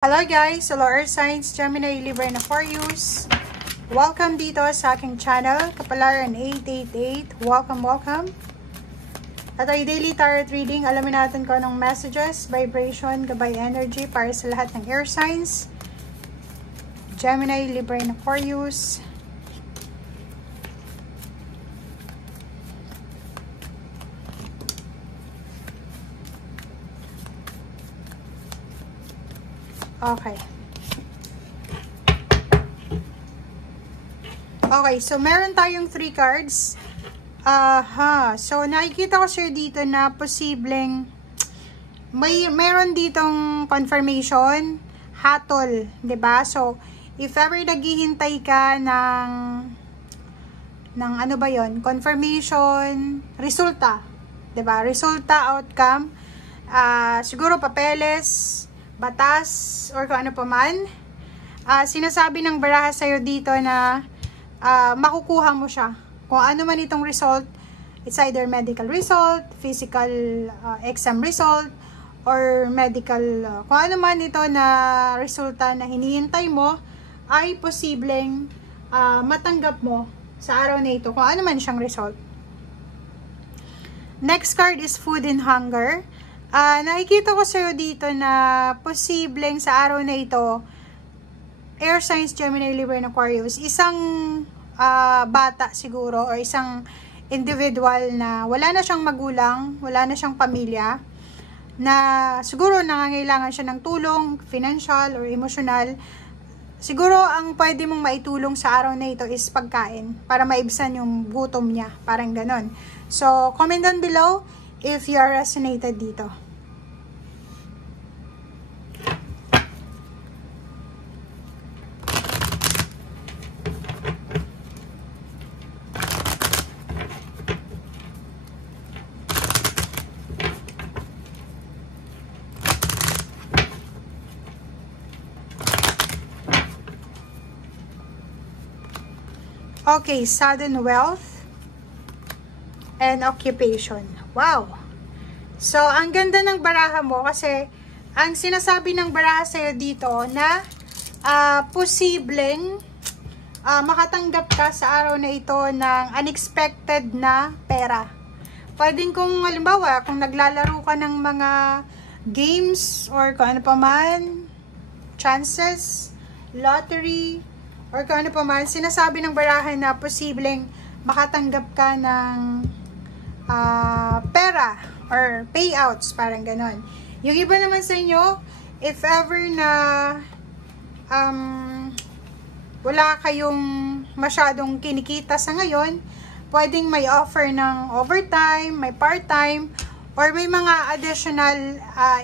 Hello guys! Hello Earth Signs, Gemini, Libra, and Aquarius. Welcome dito sa aking channel, Kapalaran 888. Welcome! At ay daily tarot reading, alamin natin kung anong messages, vibration, gabay energy para sa lahat ng Air Signs, Gemini, Libra, and Aquarius. Okay, so meron tayong 3 cards. So nakikita ko sir dito na posibleng mayroon ditong confirmation, hatol, 'di ba? So if ever naghihintay ka ng ano ba 'yon? Confirmation, resulta, 'di ba? Resulta, outcome, siguro papeles, batas, or kung ano pa man. Sinasabi ng baraha sa'yo dito na makukuha mo siya. Kung ano man itong result, it's either medical result, physical exam result, or medical, kung ano man ito na resulta na hinihintay mo, ay posibleng matanggap mo sa araw na ito, kung ano man siyang result. Next card is food and hunger. Nakikita ko sa'yo dito na posibleng sa araw na ito, Air Signs, Gemini, Libra, and Aquarius, isang bata siguro or isang individual na wala na siyang magulang, wala na siyang pamilya, na siguro nangangailangan siya ng tulong, financial or emotional. Siguro ang pwede mong maitulong sa araw na ito is pagkain para maibsan yung gutom niya, parang ganon. So, comment down below if you are resonated dito. Okay, sudden wealth and occupation. Wow! So, ang ganda ng baraha mo kasi ang sinasabi ng baraha sa'yo dito na posibleng makatanggap ka sa araw na ito ng unexpected na pera. Pwedeng kung halimbawa, kung naglalaro ka ng mga games or kung ano pa man, chances, lottery, or kung ano pa man, sinasabi ng baraha na posibleng makatanggap ka ng pera or payouts, parang ganon. Yung iba naman sa inyo, if ever na wala kayong masyadong kinikita sa ngayon, pwedeng may offer ng overtime, may part-time, or may mga additional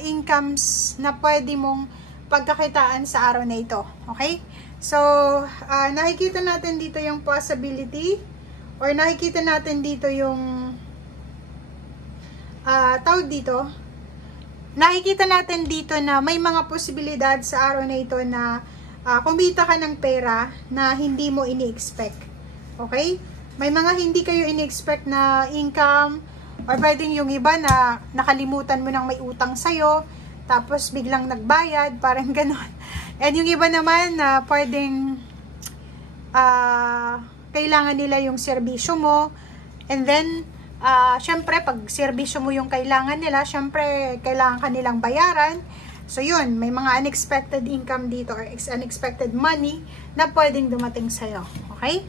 incomes na pwede mong pagkakitaan sa araw na ito. Okay? So, nakikita natin dito yung possibility, or nakikita natin dito yung tawag dito, nakikita natin dito na may mga posibilidad sa araw na ito na kumita ka ng pera na hindi mo ini-expect. Okay? May mga hindi kayo ini-expect na income, or pwedeng yung iba na nakalimutan mo nang may utang sa'yo, tapos biglang nagbayad, parang ganon. And yung iba naman na pwedeng kailangan nila yung serbisyo mo, and then syempre pag serbisyo mo yung kailangan nila, syempre kailangan kanilang bayaran. So yun, may mga unexpected income dito or unexpected money na pwedeng dumating sa'yo. Okay?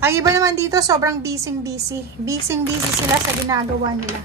Ang iba naman dito, sobrang busy sila sa ginagawa nila.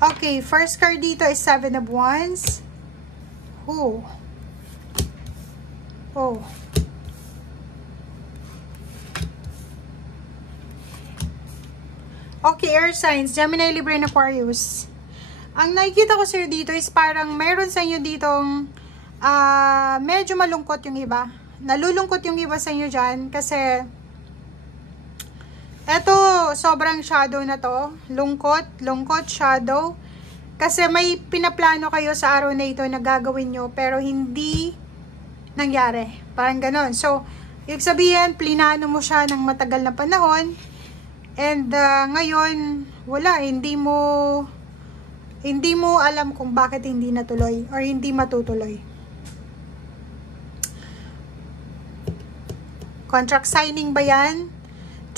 Okay, first card dito is 7 of Wands. Oh. Okay, Air Signs, Gemini, Libra, and Aquarius. Ang nakikita ko sir dito is parang meron sa inyo ditong medyo malungkot yung iba. Nalulungkot yung iba sa inyo dyan kasi eto, sobrang shadow na to. Lungkot, shadow. Kasi may pinaplano kayo sa araw na ito na gagawin nyo pero hindi nangyari. Parang ganon. So, ibig sabihin, plinano mo siya ng matagal na panahon and ngayon, wala. Hindi mo alam kung bakit hindi natuloy or hindi matutuloy. Contract signing ba yan?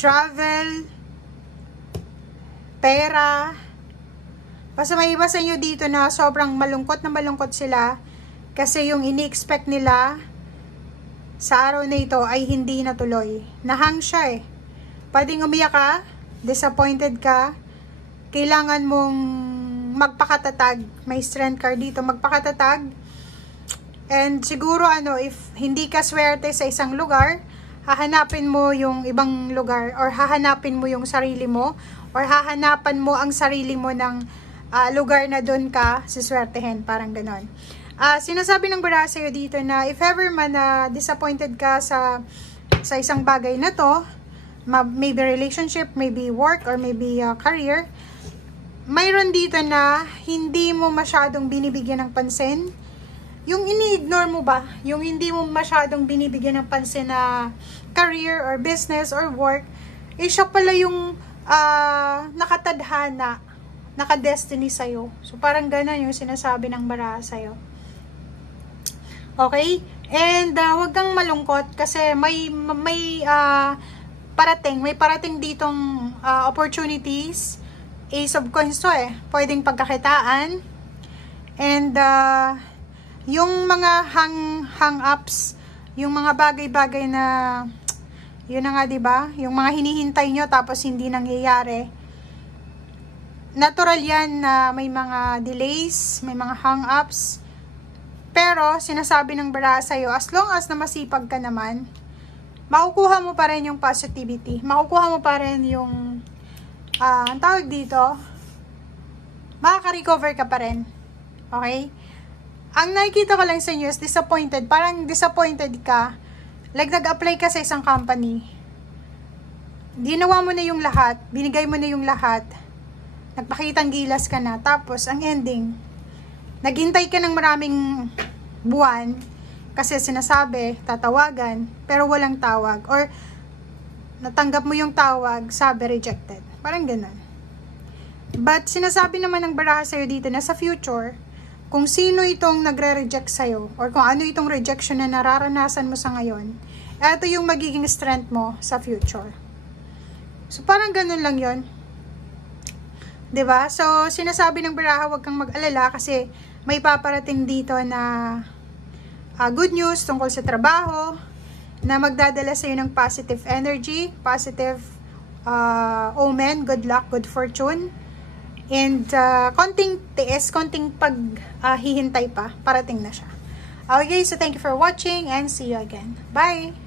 Travel, pera. Basta may iba sa inyo dito na sobrang malungkot sila kasi yung ini-expect nila sa araw na ito ay hindi natuloy. Nahang siya eh. Pwedeng umiyak ka, disappointed ka, kailangan mong magpakatatag. May strength card dito, magpakatatag. And siguro if hindi ka swerte sa isang lugar, hahanapin mo yung ibang lugar or hahanapin mo yung sarili mo or hahanapan mo ang sarili mo ng lugar na doon ka siswertehin, parang ganon. Sinasabi ng bara sa'yo dito na if ever man disappointed ka sa isang bagay na to, maybe relationship, maybe work, or maybe career, mayroon dito na hindi mo masyadong binibigyan ng pansin. Yung ini-ignore mo ba, yung hindi mo masyadong binibigyan ng pansin na career or business or work, siya pala yung nakatadhana, nakadestiny sa'yo. So, parang gano'n yung sinasabi ng bara sa'yo. Okay? And, huwag kang malungkot kasi may parating ditong opportunities. Ace of Coins to eh. Pwedeng pagkakitaan. And, yung mga hang-ups, yung mga bagay-bagay na, yun na nga, diba? Yung mga hinihintay nyo tapos hindi nangyayari. Natural yan na may mga delays, may mga hang-ups. Pero, sinasabi ng bara sa'yo, as long as na masipag ka naman, makukuha mo pa rin yung positivity. Makukuha mo pa rin yung, ang tawag dito, makaka-recover ka pa rin. Okay? Ang nakikita ko lang sa inyo is disappointed. Parang disappointed ka. Like nag-apply ka sa isang company. Ginawa mo na yung lahat. Binigay mo na yung lahat. Nagpakitang gilas ka na. Tapos, ang ending, naghintay ka ng maraming buwan kasi sinasabi, tatawagan, pero walang tawag. Or, natanggap mo yung tawag, sabi rejected. Parang ganun. But, sinasabi naman ng baraha sa'yo dito na sa future, kung sino itong nagre-reject sa'yo, or kung ano itong rejection na nararanasan mo sa ngayon, ito yung magiging strength mo sa future. So, parang ganun lang yon. Diba? So, sinasabi ng baraha, huwag kang mag-alala kasi may paparating dito na good news tungkol sa trabaho, na magdadala sa'yo ng positive energy, positive omen, good luck, good fortune. And konting tiis, konting paghihintay pa, parating na siya. Okay, so thank you for watching and see you again. Bye!